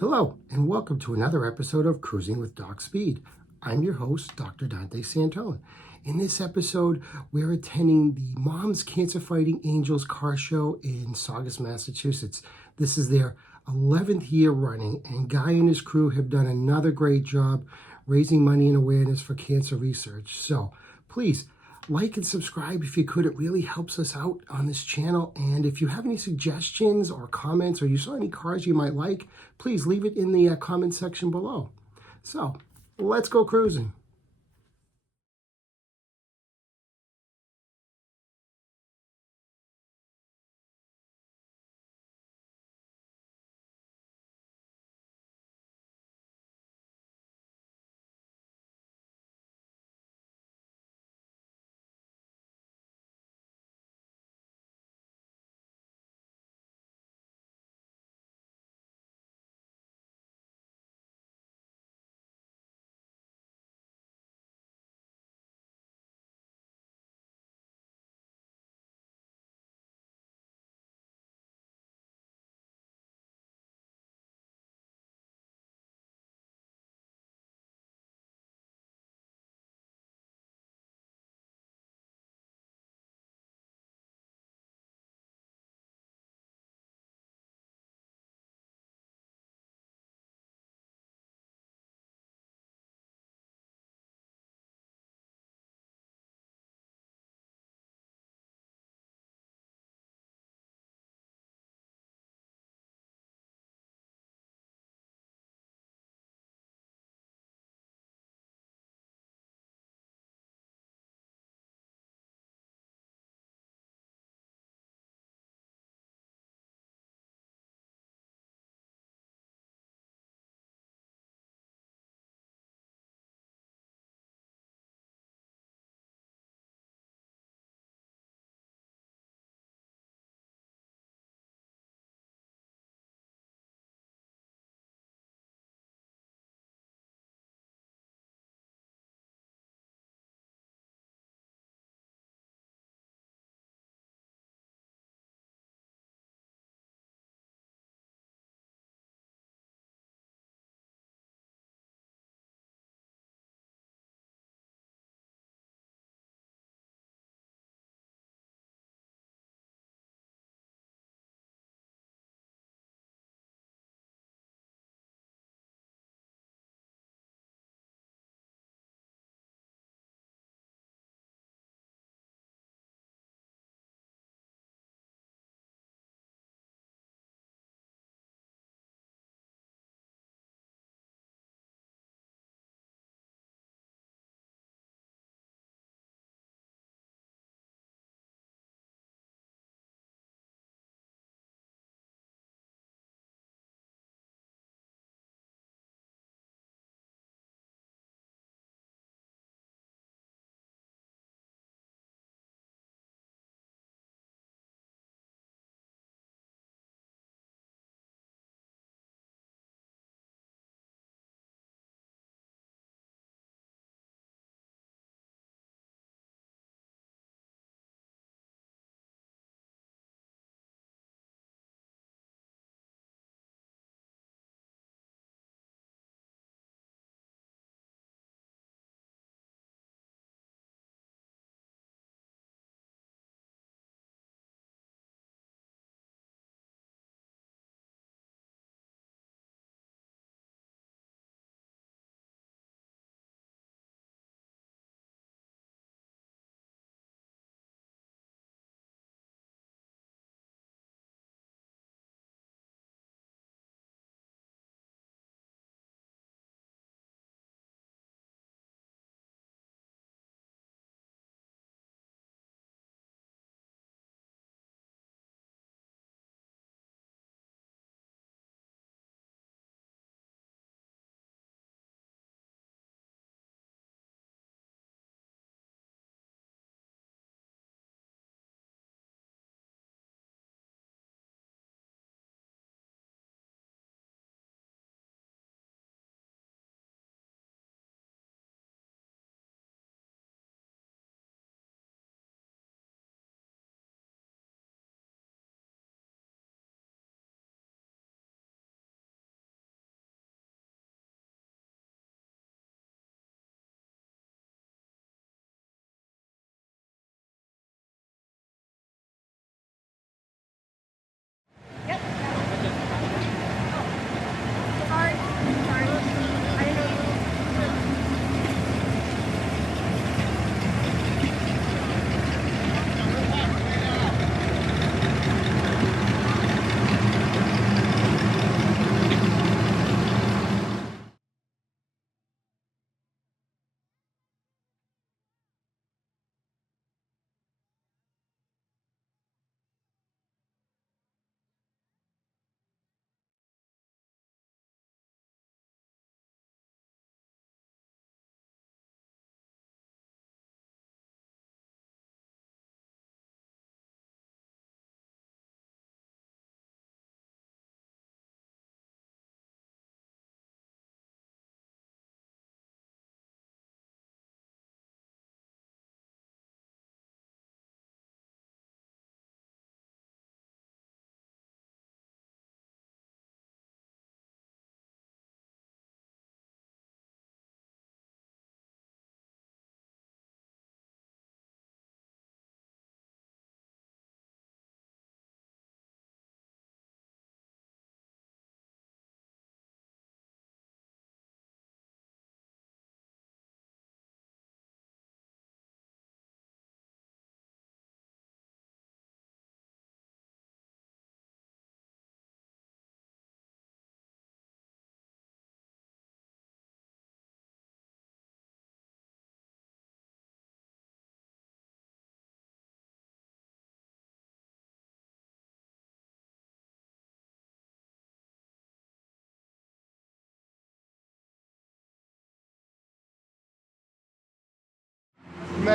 Hello, and welcome to another episode of Cruising with Doc Speed. I'm your host, Dr. Dante Santone. In this episode, we're attending the Moms Cancer Fighting Angels car show in Saugus, Massachusetts. This is their 11th year running, and Guy and his crew have done another great job raising money and awareness for cancer research. So please, like and subscribe if you could. It really helps us out on this channel. And if you have any suggestions or comments, or you saw any cars you might like, please leave it in the comment section below. So let's go cruising.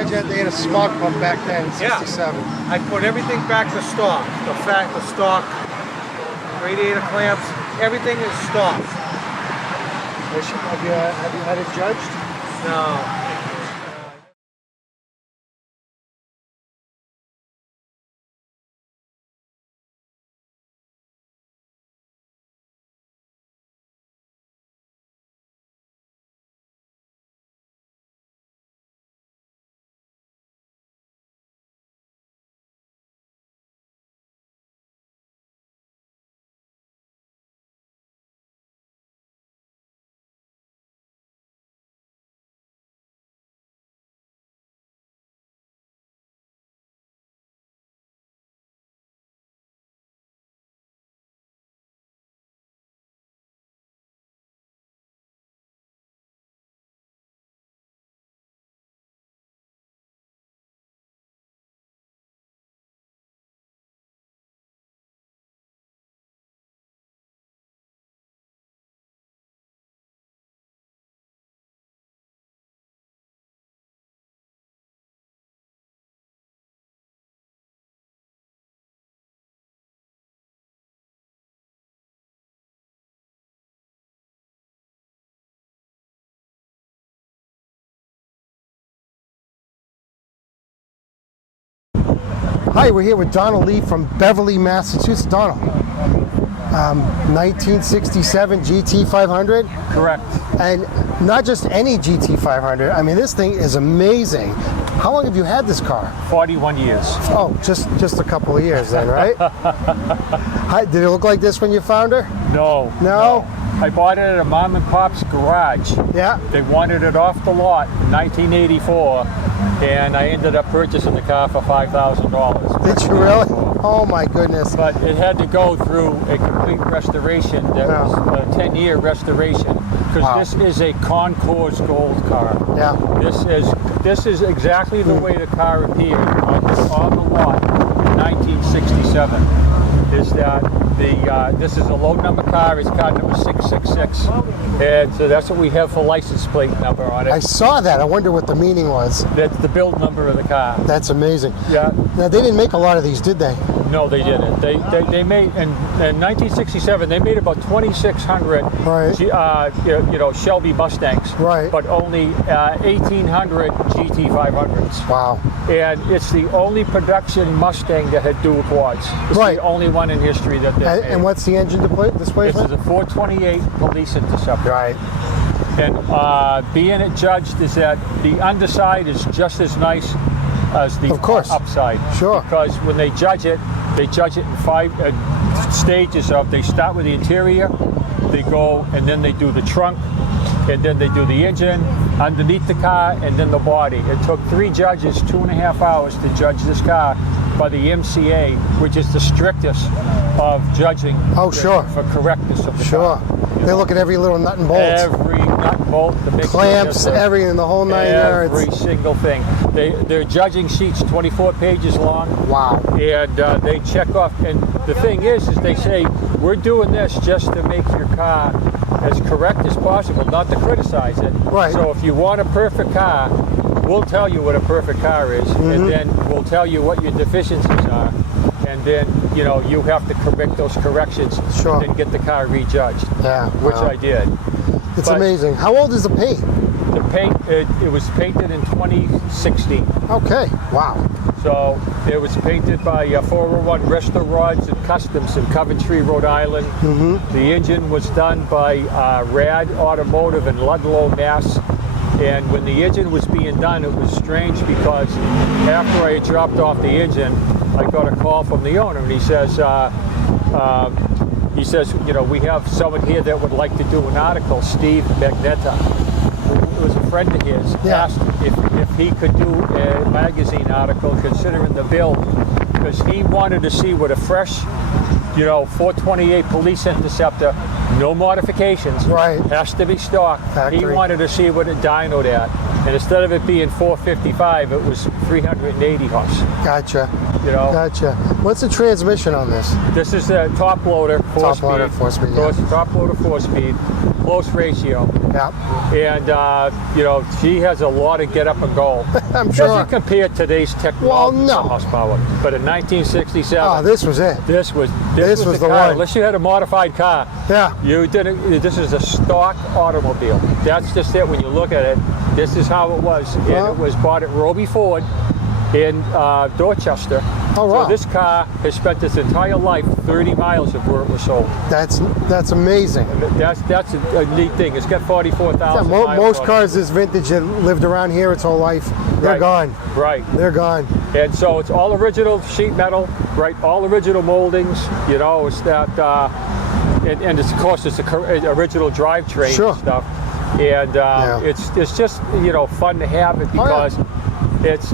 imagine they had a smog pump back then in '67. I put everything back to stock. The stock, radiator clamps, everything is stock. Have you had it judged? No. Hi, we're here with Donald Lee from Beverly, Massachusetts. Donald, 1967 GT 500? Correct. And not just any GT 500. I mean, this thing is amazing. How long have you had this car? 41 years. Oh, just a couple of years then, right? Did it look like this when you found her? No. No? I bought it at a mom and pop's garage. Yeah. They wanted it off the lot in 1984, and I ended up purchasing the car for $5,000. Did you really? Oh my goodness. But it had to go through a complete restoration. That was a 10-year restoration, because this is a concours gold car. Yeah. This is exactly the way the car appeared on the lot in 1967. Is that this is a low number car. It's car number 666, and so that's what we have for license plate number on it. I saw that. I wonder what the meaning was. That's the build number of the car. That's amazing. Yeah. Now, they didn't make a lot of these, did they? No, they didn't. They made in 1967. They made about 2,600. Right. Shelby Mustangs. Right. But only 1,800 GT 500s. Wow. And it's the only production Mustang that had dual quads. It's Right. the only one in history that they made. And what's the engine displacement? This is a 428 Police Interceptor. Right. And being it judged is that the underside is just as nice as the upside. Sure. Because when they judge it in 5 stages of, they start with the interior, they go, and then they do the trunk, and then they do the engine, underneath the car, and then the body. It took 3 judges 2.5 hours to judge this car by the MCA, which is the strictest of judging for correctness of the car. They look at every little nut and bolt. Every nut and bolt, the clamps, everything, the whole 9 yards. Every single thing. Their judging sheet's 24 pages long. Wow. And they check off. And the thing is they say, we're doing this just to make your car as correct as possible, not to criticize it. Right. So if you want a perfect car, we'll tell you what a perfect car is, and then we'll tell you what your deficiencies are. And then, you have to correct those corrections and get the car rejudged. Yeah. Which I did. It's amazing. How old is the paint? The paint, it was painted in 2016. Okay. Wow. So it was painted by 401 Resto Rods and Customs in Coventry, Rhode Island. The engine was done by Rad Automotive in Ludlow, Mass. And when the engine was being done, it was strange because after I had dropped off the engine, I got a call from the owner, and he says, we have someone here that would like to do an article, Steve Magnetta, who was a friend of his, asked if he could do a magazine article considering the build, because he wanted to see what a fresh, 428 Police Interceptor, no modifications, has to be stock. Factory. He wanted to see what it dynoed at. And instead of it being 455, it was 380 horse. Gotcha. You know, Gotcha. What's the transmission on this? this is the top loader, Top loader, 4-speed, yeah. Top loader, 4-speed, close ratio. Yeah. And, you know, she has a lot of get up and go. I'm sure. Doesn't compare to today's technology Well, no. horsepower. But in 1967, Oh, this was it. this was this was the car. one. Unless you had a modified car, Yeah. you didn't. This is a stock automobile. That's just it. When you look at it, this is how it was. Well. And it was bought at Roby Ford in Dorchester. Oh, wow. So this car has spent its entire life 30 miles of where it was sold. That's amazing. That's a neat thing. It's got 44,000 Yeah, miles most on it. cars this vintage that lived around here its whole life, they're Right. gone. Right. They're gone. And so it's all original sheet metal, right? All original moldings. You know, it's that, and it's, of course it's the original drivetrain Sure. and stuff. And Yeah. it's just, you know, fun to have it Oh, yeah. because it's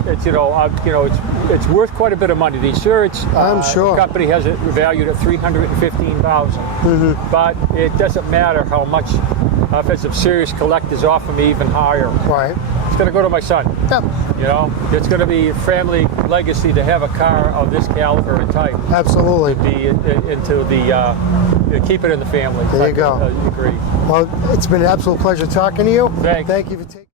it's worth quite a bit of money. The insurance I'm sure. company has it valued at $315,000. Mm-hmm. But it doesn't matter how much. If it's some serious collectors offer me even higher. Right. It's going to go to my son. Yep. You know, it's going to be a family legacy to have a car of this caliber and type. Absolutely. Be into the keep it in the family. There you go. I agree. Well, it's been an absolute pleasure talking to you. Thanks. Thank you for taking.